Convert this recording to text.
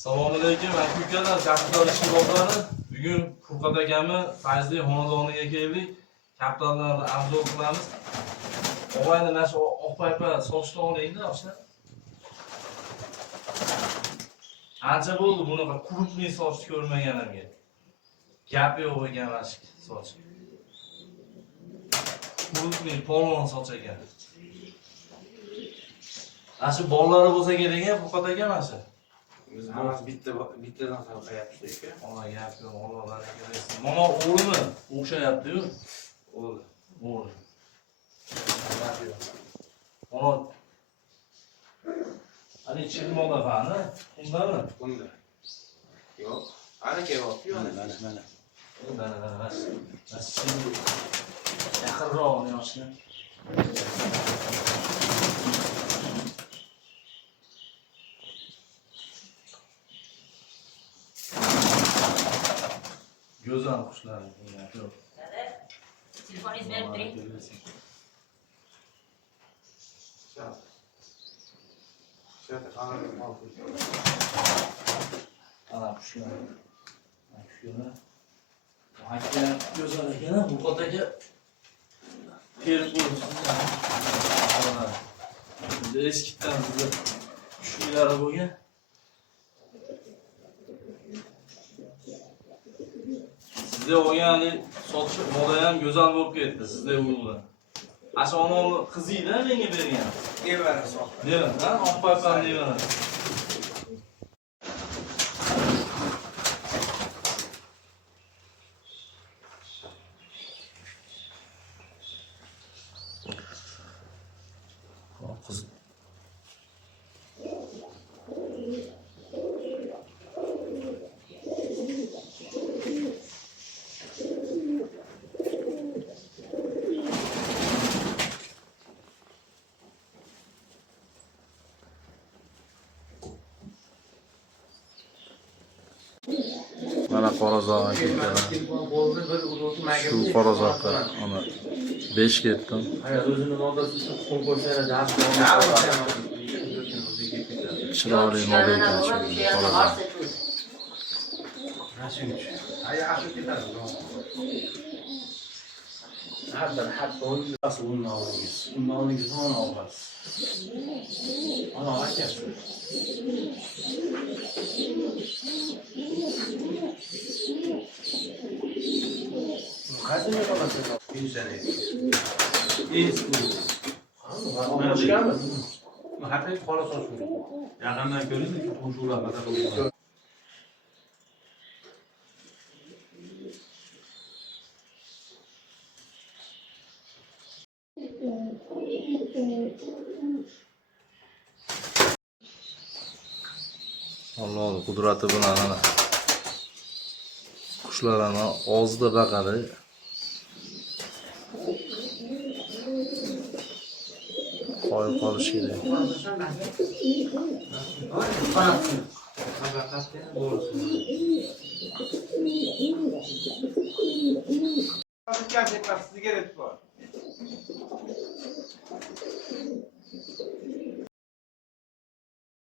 Assalomu alaykum, aka-ukalar, kapital ishi bozori. Bugun Furqat akami Fayzli xonadoniga keldik. Kapitallarni arzon qilamiz. Og'ayni mana shu oq paypa sochni oling-da, o'sha. Ancha bo'ldi bunaqa krupniy sochni ko'rmaganimga. Gap yo'q ekan mana shu soch. Krupniy polvon soch ekan. Ana shu bollari bo'lsa kerak ekan, Furqat aka mana shu. Biz hammasi bittadan sarqayapti aka. Ona gap yo'q, Alloh baraka bersin. Mana o'g'limi? O'xshayapti-yu. O'g'li. O'g'li. Gap yo'q. Ona ani chirmoda fani, undami? Bunda. Yo'q. Ana kelyapti, mana. Mana. Yaqinroq yoshni. Go'zal qushlar. Yo'q. Telefoningizni berib turing. Ana qushlar. Qushlar. Hakka go'zal ekan, Furqat aka. Terib qo'yibsiz. Eskidan bizda qushlar bo'lgan. Sizda olgan soch moda ham go'zal bo'lib ketdi, sizda o'g'li. Ashononi qizi-da menga bergan. Nevara soq. Nevara, ha, oq paypam nevara. Qiz. Mana qorazoq akalar. Shu qorazoqqa ana 5 ketdim. O'zini nodasini qo'l qo'ysa Chiroyli model ekan shu qorazoq. Hatto undan olingiz. Undan olingiz ona olasiz. Ana akasi. Qaysi qolasız? İnsani. Mana chiqami? Haqiqiy qora soch bu. Yaqindan ko'ring, qo'shuvlar qanaqa bo'ladi. Alloh qudrati bilan ana qushlarni og'zida baqadi. Qo'yib qolish kerak. Sizga kerak bor.